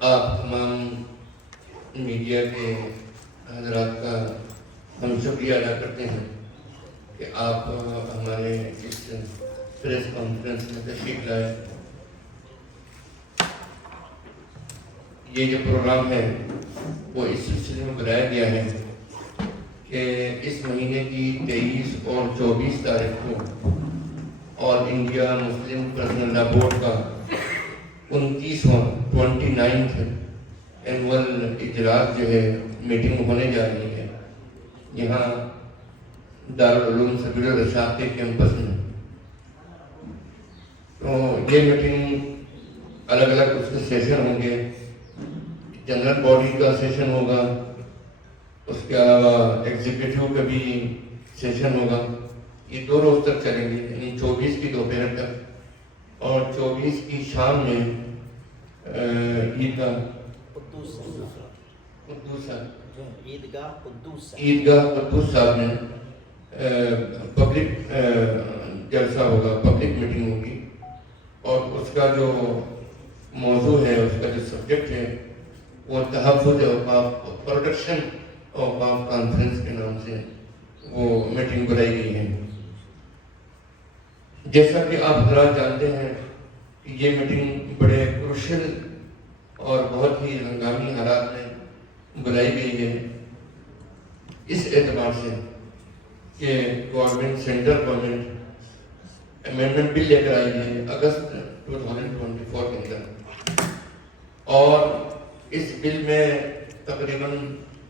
آپ تمام میڈیا کے حضرات کا ہم شکریہ ادا کرتے ہیں کہ آپ ہمارے اس پریس کانفرنس میں تشریف لائے. یہ جو پروگرام ہے وہ اس سلسلے میں بنایا گیا ہے کہ اس مہینے کی 23 اور 24 تاریخ کو آل انڈیا مسلم پرسنل لا بورڈ کا 29واں اینول اجلاس جو ہے میٹنگ ہونے جا رہی ہے یہاں دارالعلوم سبیل الرشاد کے کیمپس میں. تو یہ میٹنگ الگ الگ اس کے سیشن ہوں گے. جنرل باڈی کا سیشن ہوگا, اس کے علاوہ ایگزیکٹو کا بھی سیشن ہوگا. یہ 2 روز تک چلیں گے, یعنی 24 کی دوپہر تک اور 24 کی شام میں عیدگاہ قدوس صاحب میں پبلک جلسہ ہوگا, پبلک میٹنگ ہوگی. اور اس کا جو موضوع ہے, اس کا جو سبجیکٹ ہے وہ تحفظ اوقاف, پروٹیکشن اوقاف کانفرنس کے نام سے وہ میٹنگ بلائی گئی ہے. جیسا کہ آپ حضرات جانتے ہیں کہ یہ میٹنگ بڑے کروشل اور بہت ہی ہنگامی حالات میں بلائی گئی ہے, اس اعتبار سے کہ گورنمنٹ, سینٹرل گورنمنٹ امینڈمنٹ بل لے کر آئی ہے اگست 2024 کے اندر, اور اس بل میں تقریباً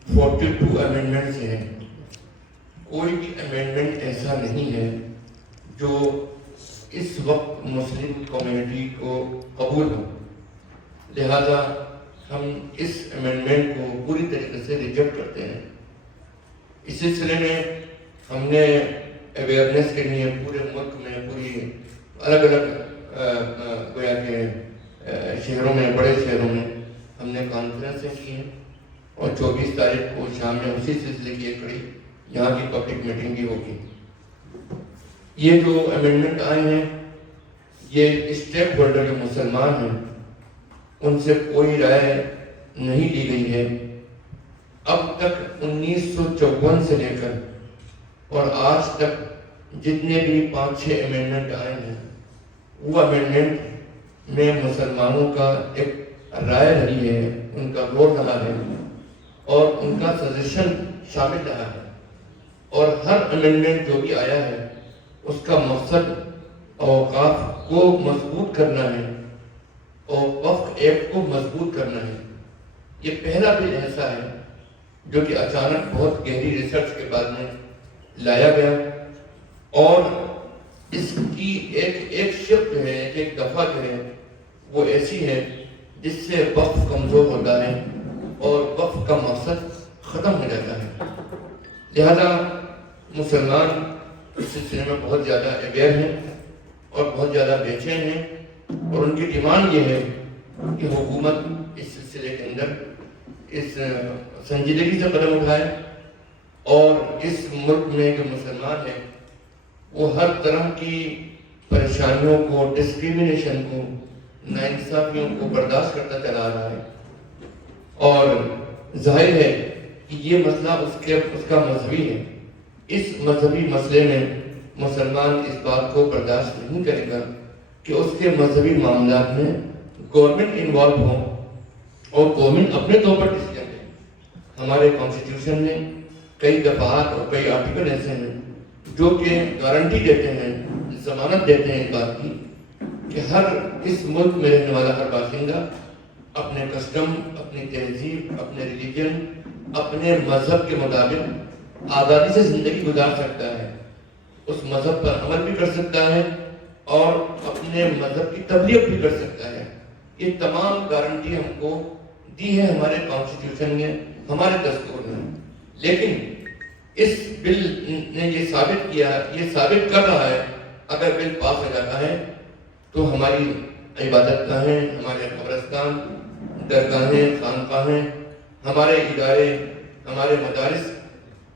42 امینڈمنٹس ہیں. کوئی بھی امینڈمنٹ ایسا نہیں ہے جو اس وقت مسلم کمیونٹی کو قبول ہو. لہذا ہم اس امینڈمنٹ کو پوری طریقے سے ریجیکٹ کرتے ہیں. اس سلسلے میں ہم نے اویئرنیس کے لیے پورے ملک میں, پوری الگ الگ گویا کہ شہروں میں, بڑے شہروں میں ہم نے کانفرنسیں کی ہیں, اور 24 تاریخ کو شام میں اسی سلسلے کی ایک کڑی یہاں کی پبلک میٹنگ بھی ہوگی. یہ جو امینڈمنٹ آئے ہیں یہ اسٹیک ہولڈر جو مسلمان ہیں ان سے کوئی رائے نہیں لی گئی ہے. اب تک 1954 سے لے کر اور آج تک جتنے بھی 5-6 امینڈمنٹ آئے ہیں وہ امینڈمنٹ میں مسلمانوں کا ایک رائے رہی ہے, ان کا رول رہا ہے اور ان کا سجیشن شامل رہا ہے. اور ہر امینڈمنٹ جو بھی آیا ہے اس کا مقصد اوقاف کو مضبوط کرنا ہے, اور وقف ایکٹ کو مضبوط کرنا ہے. یہ پہلا بل ایسا ہے جو کہ اچانک بہت گہری ریسرچ کے بعد میں لایا گیا, اور اس کی ایک شق جو ہے, ایک دفعہ جو ہے وہ ایسی ہے جس سے وقف کمزور ہوتا ہے اور وقف کا مقصد ختم ہو جاتا ہے. لہذا مسلمان اس سلسلے میں بہت زیادہ اویئر ہیں اور بہت زیادہ بے چین ہیں, اور ان کی ڈیمانڈ یہ ہے کہ حکومت اس سلسلے کے اندر اس سنجیدگی سے قدم اٹھائے اور اس ملک میں جو مسلمان ہیں وہ ہر طرح کی پریشانیوں کو, ڈسکریمنیشن کو, ناانصافیوں کو برداشت کرتا چلا رہا ہے. اور ظاہر ہے کہ یہ مسئلہ اس کا مذہبی ہے. اس مذہبی مسئلے میں مسلمان اس بات کو برداشت نہیں کرے گا کہ اس کے مذہبی معاملات میں گورنمنٹ انوالو ہو, اور گورنمنٹ اپنے طور پر ڈیسیجن لے. ہمارے کانسٹیٹیوشن میں کئی دفعات اور کئی آرٹیکل ایسے ہیں جو کہ گارنٹی دیتے ہیں, ضمانت دیتے ہیں اس بات کی کہ ہر اس ملک میں رہنے والا ہر باشندہ اپنے کسٹم, اپنی تہذیب, اپنے ریلیجن, اپنے مذہب کے مطابق آزادی سے زندگی گزار سکتا ہے, اس مذہب پر عمل بھی کر سکتا ہے اور اپنے مذہب کی تبلیغ بھی کر سکتا ہے. یہ تمام گارنٹی ہم کو دی ہے ہمارے کانسٹیٹیوشن میں, ہمارے دستور میں. لیکن اس بل نے یہ ثابت کر رہا ہے, اگر بل پاس ہو جاتا ہے تو ہماری عبادت گاہیں, ہمارے قبرستان, درگاہیں, خانقاہیں, ہمارے ادارے, ہمارے مدارس,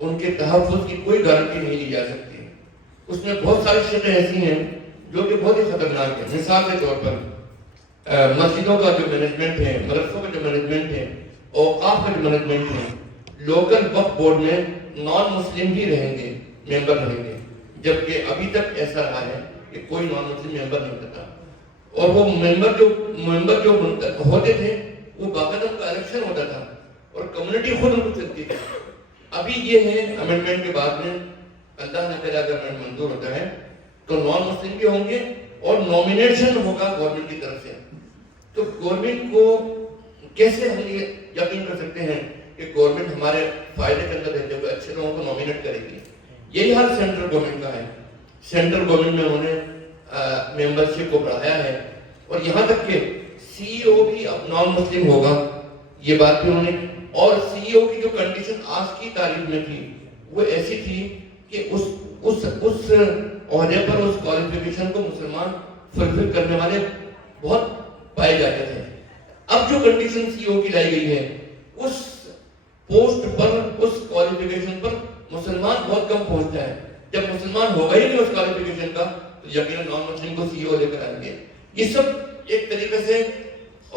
ان کے تحفظ کی کوئی گارنٹی نہیں لی جا سکتی. اس میں بہت ساری شرطیں ایسی ہیں جو کہ بہت ہی خطرناک ہیں. مثال کے طور پر مسجدوں کا جو مینجمنٹ ہے، مدرسوں کا جو مینجمنٹ ہے، اوقاف کا جو مینجمنٹ ہے، لوکل وقف بورڈ میں نان مسلم ہی رہیں گے، ممبر رہیں گے، جبکہ ابھی تک ایسا رہا ہے کہ کوئی نان مسلم ممبر نہیں ہوتا، اور وہ ممبر جو ہوتے تھے وہ باقاعدہ ان کا الیکشن ہوتا تھا اور کمیونٹی خود ان کو چنتی تھی۔ ابھی یہ ہے امینڈمنٹ کے بعد میں اللہ نہ کرے اگر امینڈمنٹ منظور ہوتا ہے تو نان مسلم بھی ہوں گے اور نومینیشن ہوگا گورنمنٹ کی طرف سے۔ تو گورنمنٹ کو کیسے ہم یہ یقین کر سکتے ہیں کہ گورنمنٹ ہمارے فائدے کے اندر رہتے ہوئے اچھے لوگوں کو نومینیٹ کرے گی؟ یہی حال سینٹرل گورنمنٹ کا ہے۔ سینٹرل گورنمنٹ میں انہوں نے ممبرشپ کو بڑھایا ہے اور یہاں تک کہ سی ای او بھی اب نان مسلم ہوگا، یہ بات بھی انہوں نے، اور سی ای او کی جو کنڈیشن آج کی تاریخ میں تھی وہ ایسی تھی کہ اس عہدے پر اس کوالیفیکیشن کو مسلمان فلفل کرنے والے بہت پائے جاتے تھے۔ اب جو کنڈیشن سی ای او کی لائی گئی ہے اس پوسٹ پر، اس کوالیفیکیشن پر مسلمان بہت کم پہنچتا ہے۔ جب مسلمان ہوگا ہی نہیں اس کوالیفیکیشن کا تو یقیناً نان مسلم کو سی ای او لے کر آئیں گے۔ یہ سب ایک طریقے سے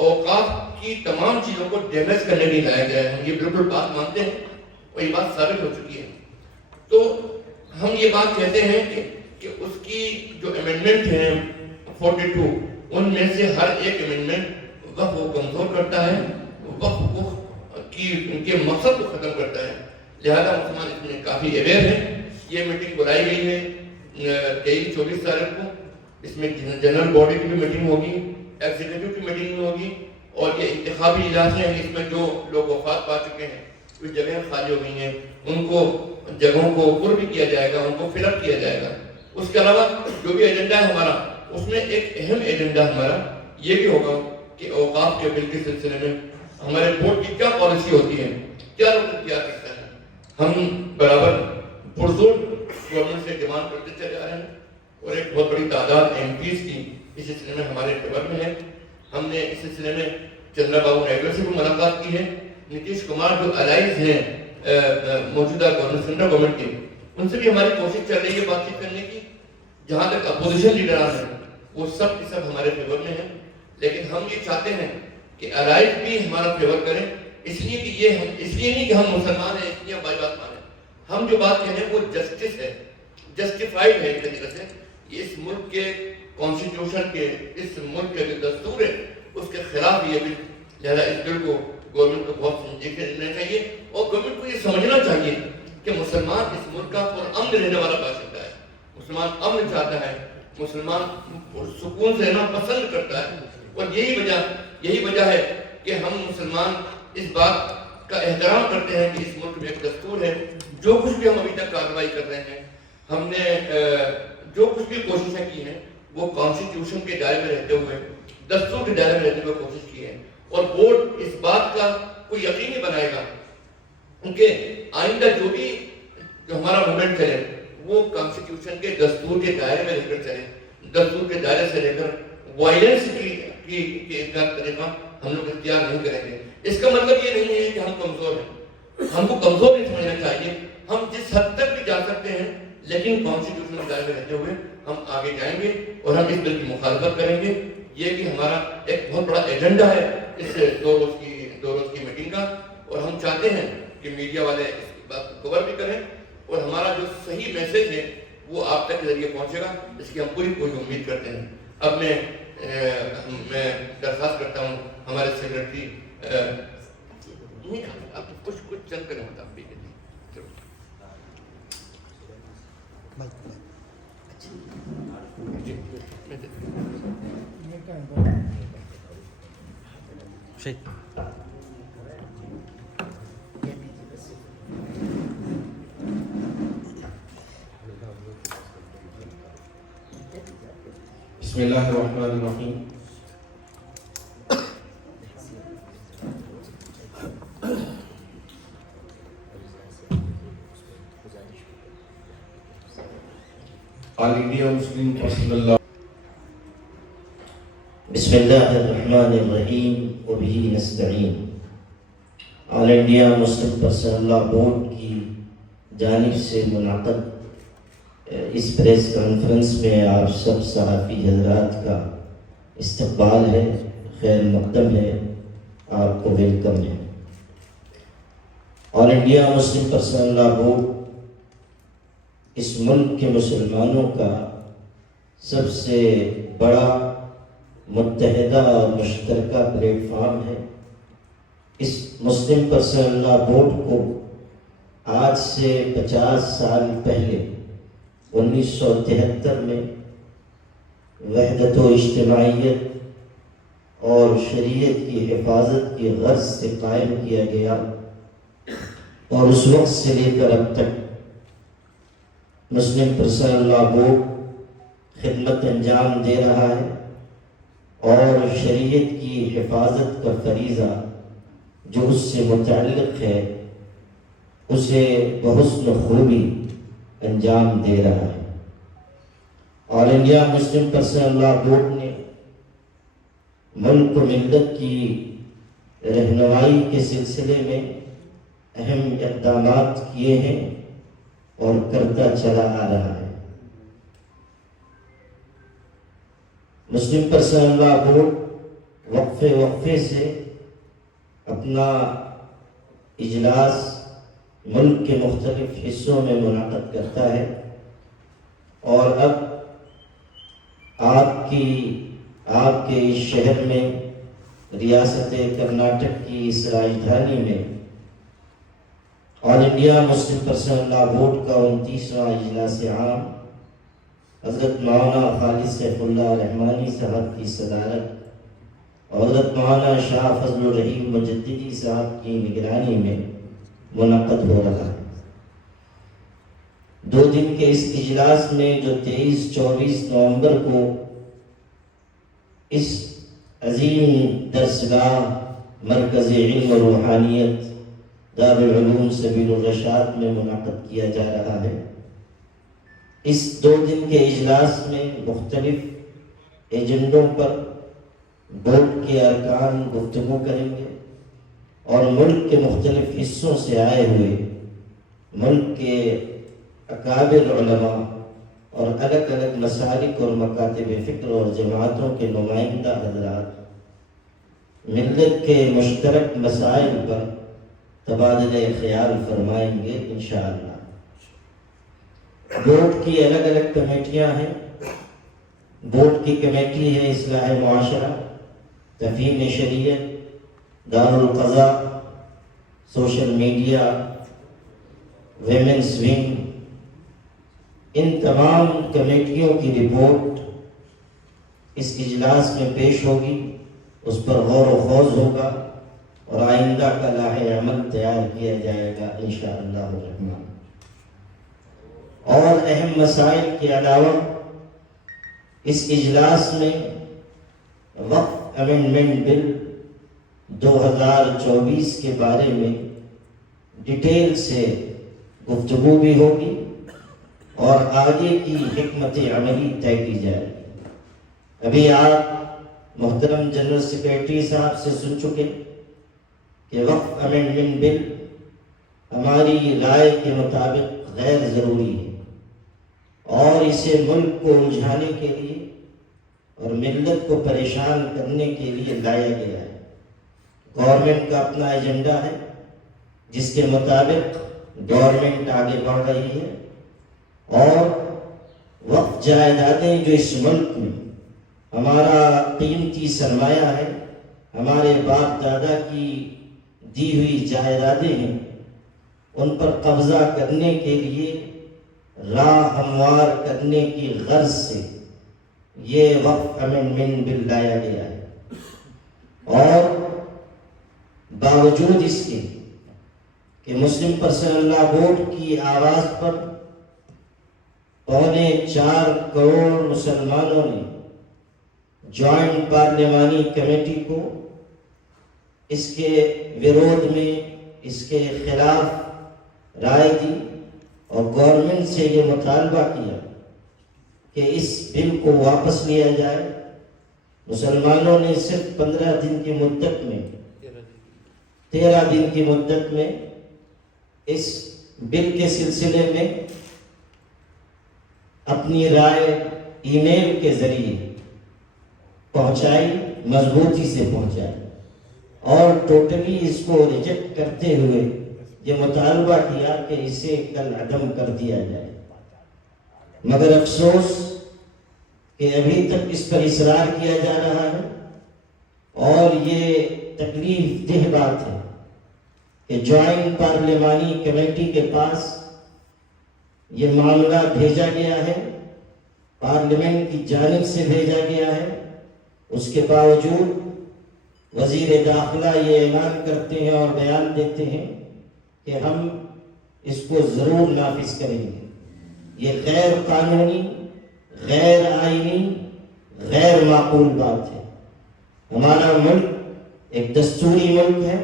اوقاف کی تمام چیزوں کو ڈیمیج کرنے نہیں لایا گیا ہے۔ ہم یہ بالکل بات مانتے ہیں اور یہ بات ثابت ہو چکی ہے۔ تو ہم یہ بات کہتے ہیں کہ اس کی جو امینڈمنٹ ہے 42، ان میں سے ہر ایک امینڈمنٹ وقف کو کمزور کرتا ہے، وقف کی ان کے مقصد کو ختم کرتا ہے۔ لہذا مسلمان اس میں کافی اویئر ہیں۔ یہ میٹنگ بلائی گئی ہے 23-24 تاریخ کو، اس میں جنرل باڈی کی بھی میٹنگ ہوگی، ایگزیکٹو کی میٹنگ بھی ہوگی، اور یہ انتخابی اجلاس ہیں، اس میں جو لوگ وفات پا چکے ہیں، کچھ جگہیں خالی ہو گئی ہیں، ان کو جگہوں کو پر بھی کیا جائے گا، ان کو فل اپ کیا جائے گا۔ اس کے علاوہ جو بھی ایجنڈا ہے ہمارا، اس میں ایک اہم ایجنڈا ہمارا یہ بھی ہوگا کہ اوقاف کے بل کے سلسلے میں ہمارے بورڈ کی کیا پالیسی ہوتی ہے، کیا رخ اختیار کرتا ہے۔ ہم برابر پرزور گورنمنٹ سے ڈیمانڈ کرتے چلے آ رہے ہیں، اور ایک بہت بڑی تعداد ایم پیز کی اس سلسلے میں ہمارے فیور میں ہے۔ ہم نے اس سلسلے میں چندرا بابو نائیڈو سے بھی ملاقات کی ہے، نتیش کمار جو الائز ہیں موجودہ گورنمنٹ، سینٹرل گورنمنٹ کے، ان سے بھی ہماری کوشش چل رہی ہے بات چیت کرنے کی۔ جہاں تک اپوزیشن لیڈران ہیں وہ سب کے سب ہمارے فیور میں ہیں، لیکن ہم یہ چاہتے ہیں کہ الائز بھی ہمارا فیور کریں، اس لیے کہ یہ ہم اس لیے نہیں کہ ہم مسلمان ہیں اس لیے ہماری بات مانیں۔ ہم جو بات کہہ رہے ہیں وہ جسٹس ہے، جسٹیفائڈ ہے ایک طریقے سے۔ اس ملک کے کانسٹیٹیوشن کے، اس ملک کے جو دستور ہے اس کے خلاف یہ بل، لہذا اس بل کو گورنمنٹ کو بہت سمجھ کے لینا چاہیے، اور گورنمنٹ کو یہ سمجھنا چاہیے کہ مسلمان اس ملک کا پرامن رہنے والا باشندہ ہے، مسلمان امن چاہتا ہے، مسلمان سکون سے رہنا پسند کرتا ہے، اور یہی وجہ ہے کہ ہم مسلمان اس بات کا احترام کرتے ہیں کہ اس ملک میں ایک دستور ہے۔ جو کچھ بھی ہم ابھی تک کارروائی کر رہے ہیں، ہم نے جو کچھ بھی کوششیں کی ہیں وہ کانسٹیٹیوشن کے دائرے میں رہتے ہوئے، دستور کے دائرے میں رہتے ہوئے کوشش کی ہے، اور بورڈ اس بات کا کوئی یقینی بنائے گا کیونکہ آئندہ جو ہمارا موومنٹ چلے وہ کانسٹیٹیوشن کے دستور کے دائرے میں رہ کر چلے، دستور کے دائرے سے لے کر وائلنس کی طریقہ ہم لوگ اختیار نہیں کریں گے۔ اس کا مطلب یہ نہیں ہے کہ ہم کمزور ہیں، ہم کو کمزور نہیں سمجھنا چاہیے، ہم جس حد تک بھی جا سکتے ہیں لیکن کانسٹیٹیوشن کے دائرے میں رہتے ہوئے ہم آگے جائیں گے، اور ہم اس بل کی مخالفت کریں گے۔ یہ بھی ہمارا ایک بہت بڑا ایجنڈا ہے اس 2 روز کی میٹنگ کا، اور ہم چاہتے ہیں کہ میڈیا والے اس بات کو کور بھی کریں، اور ہمارا جو صحیح میسج ہے وہ آپ تک کے ذریعے پہنچے گا، اس کی ہم پوری امید کرتے ہیں۔ اب میں درخواست کرتا ہوں ہمارے سیکرٹری کچھ چند کریں ہوتا بھی بسم اللہ الرحمن الرحیم۔ آل انڈیا مسلم پرسنل لا۔ بسم اللہ الرحمن الرحیم وبہ نستعین۔ آل انڈیا مسلم پرسنل لا بورڈ کی جانب سے منعقد اس پریس کانفرنس میں آپ سب صحافی حضرات کا استقبال ہے۔ خیر مقدم ہے، آپ کو ویلکم ہے۔ آل انڈیا مسلم پرسنل لا بورڈ اس ملک کے مسلمانوں کا سب سے بڑا متحدہ اور مشترکہ پلیٹ فارم ہے۔ اس مسلم پرسنل لا بورڈ کو آج سے 50 سال پہلے 1973 میں وحدت و اجتماعیت اور شریعت کی حفاظت کی غرض سے قائم کیا گیا، اور اس وقت سے لے کر اب تک مسلم پرسنل لا بورڈ خدمت انجام دے رہا ہے، اور شریعت کی حفاظت کا فریضہ جو اس سے متعلق ہے اسے بحسن خوبی انجام دے رہا ہے۔ آل انڈیا مسلم پرسنل لا بورڈ نے ملک و ملت کی رہنمائی کے سلسلے میں اہم اقدامات کیے ہیں اور کرتا چلا آ رہا ہے۔ مسلم پرسنل لا بورڈ وقفے سے اپنا اجلاس ملک کے مختلف حصوں میں منعقد کرتا ہے، اور اب آپ کے اس شہر میں، ریاست کرناٹک کی اس راجدھانی میں آل انڈیا مسلم پرسنل لا بورڈ کا 29واں اجلاس عام حضرت مولانا خالد سیف اللہ رحمانی صاحب کی صدارت اور حضرت مولانا شاہ فضل الرحیم مجددی صاحب کی نگرانی میں منعقد ہو رہا ہے۔ 2 دن کے اس اجلاس میں جو 23-24 نومبر کو اس عظیم درسگاہ مرکز علم و روحانیت دارالعلوم سبیل الرشاد میں منعقد کیا جا رہا ہے، اس 2 دن کے اجلاس میں مختلف ایجنڈوں پر بورڈ کے ارکان گفتگو کریں گے، اور ملک کے مختلف حصوں سے آئے ہوئے ملک کے اکابر علماء اور الگ الگ مسالک اور مکاتب فکر اور جماعتوں کے نمائندہ حضرات ملت کے مشترک مسائل پر تبادلہ خیال فرمائیں گے انشاءاللہ۔ بورڈ کی الگ الگ کمیٹیاں ہیں۔ بورڈ کی کمیٹی ہے اصلاح معاشرہ، تفہیم شریعت، دارالقضاء، سوشل میڈیا، ویمنس ونگ۔ ان تمام کمیٹیوں کی رپورٹ اس اجلاس میں پیش ہوگی، اس پر غور و خوض ہوگا، اور آئندہ کا لائحہ عمل تیار کیا جائے گا انشاءاللہ الرحمن۔ اور اہم مسائل کے علاوہ اس اجلاس میں وقف امینڈمنٹ بل 2024 کے بارے میں ڈیٹیل سے گفتگو بھی ہوگی، اور آگے کی حکمت عملی طے کی جائے گی۔ ابھی آپ محترم جنرل سیکریٹری صاحب سے سن چکے کہ وقف امینڈمنٹ بل ہماری رائے کے مطابق غیر ضروری ہے، اور اسے ملک کو الجھانے کے لیے اور ملت کو پریشان کرنے کے لیے لایا گیا ہے۔ گورنمنٹ کا اپنا ایجنڈا ہے جس کے مطابق گورنمنٹ آگے بڑھ رہی ہے، اور وقف جائیدادیں جو اس ملک میں ہمارا قیمتی سرمایہ ہے، ہمارے باپ دادا کی دی ہوئی جائیدادیں ہیں، ان پر قبضہ کرنے کے لیے راہ ہموار کرنے کی غرض سے یہ وقف امینڈمنٹ بل لایا گیا ہے۔ اور باوجود اس کے کہ مسلم پرسنل لا بورڈ کی آواز پر 4.25 کروڑ مسلمانوں نے جوائنٹ پارلیمانی کمیٹی کو اس کے ورود میں، اس کے خلاف رائے دی، اور گورنمنٹ سے یہ مطالبہ کیا کہ اس بل کو واپس لیا جائے۔ مسلمانوں نے صرف 15 دن کی مدت میں 13 دن کی مدت میں اس بل کے سلسلے میں اپنی رائے ای میل کے ذریعے پہنچائی، مضبوطی سے پہنچائی، اور ٹوٹلی اس کو ریجیکٹ کرتے ہوئے یہ مطالبہ کیا کہ اسے کل عدم کر دیا جائے۔ مگر افسوس کہ ابھی تک اس پر اصرار کیا جا رہا ہے، اور یہ تکلیف دہ بات ہے کہ جوائنٹ پارلیمانی کمیٹی کے پاس یہ معاملہ بھیجا گیا ہے، پارلیمنٹ کی جانب سے بھیجا گیا ہے، اس کے باوجود وزیر داخلہ یہ اعلان کرتے ہیں اور بیان دیتے ہیں کہ ہم اس کو ضرور نافذ کریں گے۔ یہ غیر قانونی، غیر آئینی، غیر معقول بات ہے۔ ہمارا ملک ایک دستوری ملک ہے،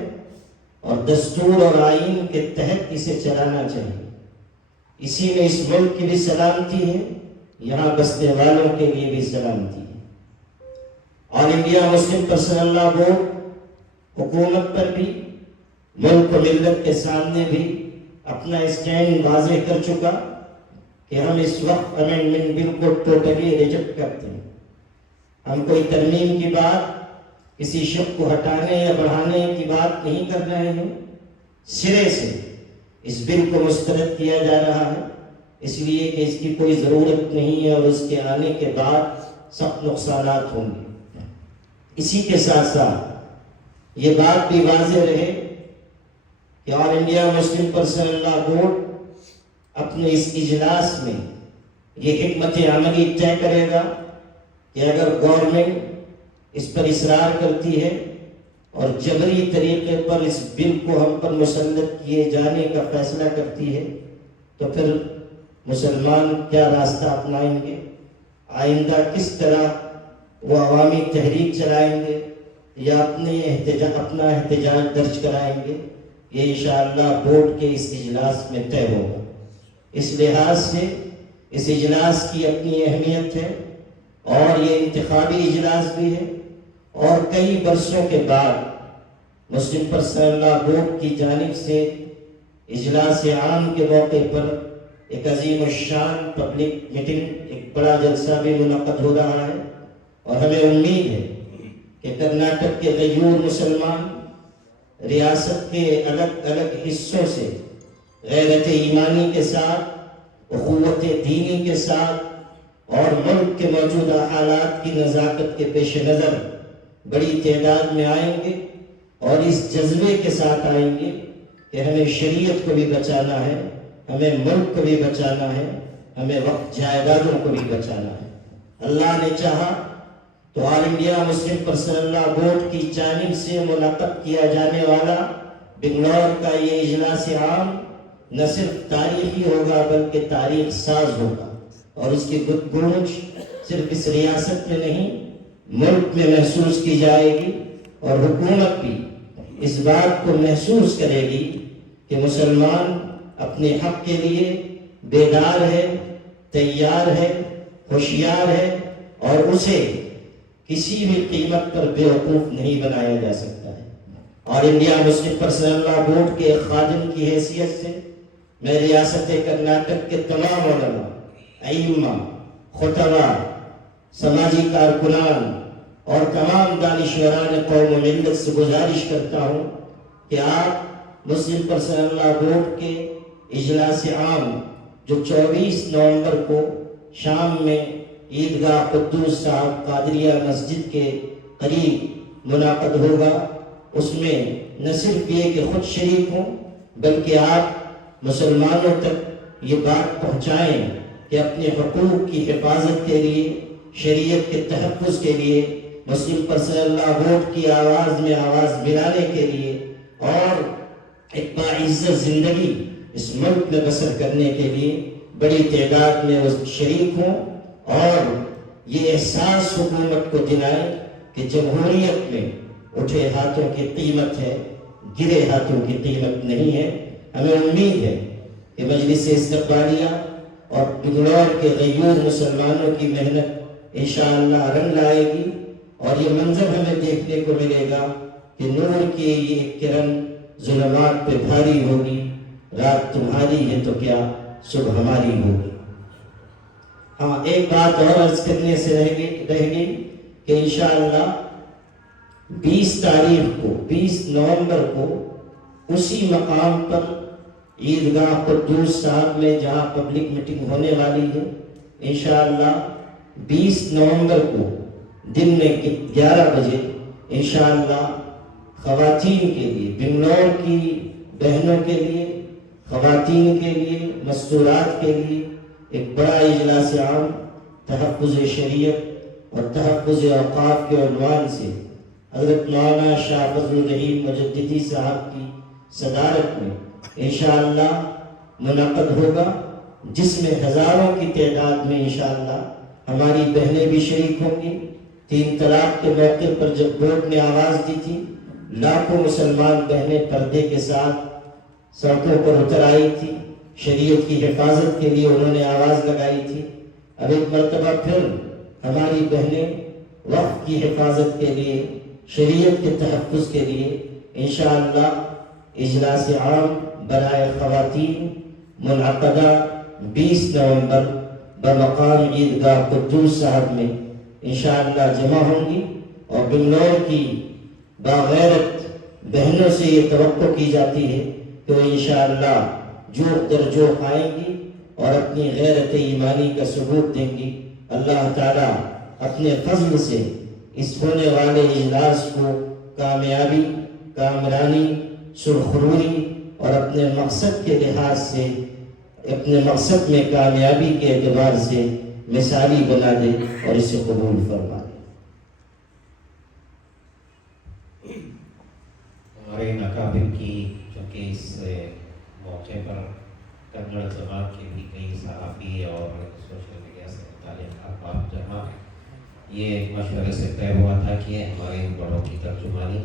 اور دستور اور آئین کے تحت اسے چلانا چاہیے۔ اسی میں اس ملک کی بھی سلامتی ہے، یہاں بسنے والوں کے لیے بھی سلامتی ہے۔ آل انڈیا مسلم پرسنل لا بورڈ حکومت پر بھی، ملک و ملت کے سامنے بھی اپنا اسٹینڈ واضح کر چکا کہ ہم اس وقت امینڈمنٹ بل کو ٹوٹلی ریجیکٹ کرتے ہیں۔ ہم کوئی ترمیم کی بات، کسی شق کو ہٹانے یا بڑھانے کی بات نہیں کر رہے ہیں، سرے سے اس بل کو مسترد کیا جا رہا ہے، اس لیے کہ اس کی کوئی ضرورت نہیں ہے، اور اس کے آنے کے بعد سخت نقصانات ہوں گے۔ اسی کے ساتھ ساتھ یہ بات بھی واضح رہے کہ آل انڈیا مسلم پرسنل لا بورڈ اپنے اس اجلاس میں یہ حکمت عملی طے کرے گا کہ اگر گورنمنٹ اس پر اصرار کرتی ہے اور جبری طریقے پر اس بل کو ہم پر مسلط کیے جانے کا فیصلہ کرتی ہے، تو پھر مسلمان کیا راستہ اپنائیں گے؟ آئندہ کس طرح وہ عوامی تحریک چلائیں گے یا اپنا احتجاج درج کرائیں گے؟ یہ انشاءاللہ بورڈ کے اس اجلاس میں طے ہوگا۔ اس لحاظ سے اس اجلاس کی اپنی اہمیت ہے، اور یہ انتخابی اجلاس بھی ہے، اور کئی برسوں کے بعد مسلم پرسنل لا بورڈ کی جانب سے اجلاس عام کے موقع پر ایک عظیم الشان پبلک میٹنگ، ایک بڑا جلسہ بھی منعقد ہو رہا ہے، اور ہمیں امید ہے کہ کرناٹک کے غیور مسلمان ریاست کے الگ الگ حصوں سے غیرت ایمانی کے ساتھ، اخوت دینی کے ساتھ، اور ملک کے موجودہ حالات کی نزاکت کے پیش نظر بڑی تعداد میں آئیں گے، اور اس جذبے کے ساتھ آئیں گے کہ ہمیں شریعت کو بھی بچانا ہے، ہمیں ملک کو بھی بچانا ہے، ہمیں وقت جائیدادوں کو بھی بچانا ہے۔ اللہ نے چاہا تو آل انڈیا مسلم پرسنل لا بورڈ کی جانب سے منعقد کیا جانے والا بنگلور کا یہ اجلاس عام نہ صرف تاریخی ہوگا بلکہ تاریخ ساز ہوگا، اور اس کی گونج صرف اس ریاست میں نہیں ملک میں محسوس کی جائے گی، اور حکومت بھی اس بات کو محسوس کرے گی کہ مسلمان اپنے حق کے لیے بیدار ہے، تیار ہے، ہوشیار ہے، اور اسے کسی بھی قیمت پر بیوقوف نہیں بنایا جا سکتا ہے۔ اور انڈیا مسلم پرسنل لا بورڈ کے ایک خادم کی حیثیت سے میں ریاست کرناٹک کے تمام علماء، ائمہ، خطباء، سماجی کارکنان اور تمام دانشوران قوم و ملت سے گزارش کرتا ہوں کہ آپ مسلم پرسنل لا بورڈ کے اجلاس عام جو 24 نومبر کو شام میں عیدگاہ قدوس صاحب قادریہ مسجد کے قریب منعقد ہوگا، اس میں نہ صرف یہ کہ خود شریک ہوں بلکہ آپ مسلمانوں تک یہ بات پہنچائیں کہ اپنے حقوق کی حفاظت کے لیے، شریعت کے تحفظ کے لیے، مسلم پرسنل لا بورڈ کی آواز میں آواز ملانے کے لیے، اور ایک باعزت زندگی اس ملک میں بسر کرنے کے لیے بڑی تعداد میں وہ شریک ہوں، اور یہ احساس حکومت کو دلائیں کہ جمہوریت میں اٹھے ہاتھوں کی قیمت ہے، گرے ہاتھوں کی قیمت نہیں ہے۔ ہمیں امید ہے کہ مجلس استقبالیہ اور بنگلور کے غیور مسلمانوں کی محنت انشاءاللہ رنگ لائے گی، اور یہ منظر ہمیں دیکھنے کو ملے گا کہ نور کی یہ کرن ظلمات پہ بھاری ہوگی، رات تمہاری ہے تو کیا صبح ہماری ہوگی۔ ہاں، ایک بات اور عرض کرنے سے رہ گئی کہ انشاءاللہ 20 تاریخ کو 20 نومبر کو اسی مقام پر عیدگاہ قدوس صاحب میں جہاں پبلک میٹنگ ہونے والی ہے، انشاءاللہ 20 نومبر کو دن میں 11 بجے انشاءاللہ خواتین کے لیے، بنگلور کی بہنوں کے لیے، خواتین کے لیے، مستورات کے لیے ایک بڑا اجلاس عام تحفظ شریعت اور تحفظ اوقاف کے عنوان سے حضرت مولانا شاہ فضل الرحیم مجددی صاحب کی صدارت میں انشاءاللہ منعقد ہوگا، جس میں ہزاروں کی تعداد میں انشاءاللہ ہماری بہنیں بھی شریک ہوں گی۔ 3 طلاق کے موقع پر جب بورڈ نے آواز دی تھی، لاکھوں مسلمان بہنیں پردے کے ساتھ سڑکوں پر اتر آئی تھی، شریعت کی حفاظت کے لیے انہوں نے آواز لگائی تھی۔ اب ایک مرتبہ پھر ہماری بہنیں وقت کی حفاظت کے لیے، شریعت کے تحفظ کے لیے انشاءاللہ اجلاس عام برائے خواتین منعقدہ 20 نومبر بمقام عیدگاہ قدوس صاحب میں انشاءاللہ جمع ہوں گی، اور بنگلور کی باغیرت بہنوں سے یہ توقع کی جاتی ہے کہ وہ انشاءاللہ جوق در جوق آئیں گی اور اپنی غیرت ایمانی کا ثبوت دیں گی۔ اللہ تعالیٰ اپنے فضل سے اس ہونے والے اجلاس کو کامیابی، کامرانی، سرخروری اور اپنے مقصد کے لحاظ سے، اپنے مقصد میں کامیابی کے اعتبار سے مثالی بنا دے اور اسے قبول فرما دے۔ ہمارے اکابر کی چونکہ اس موقع پر کنڑ زبان کے بھی کئی صحافی اور سوشل میڈیا سے متعلق اخبار جمع، یہ ایک مشورے سے طے ہوا تھا کہ ہمارے ان بڑوں کی ترجمانی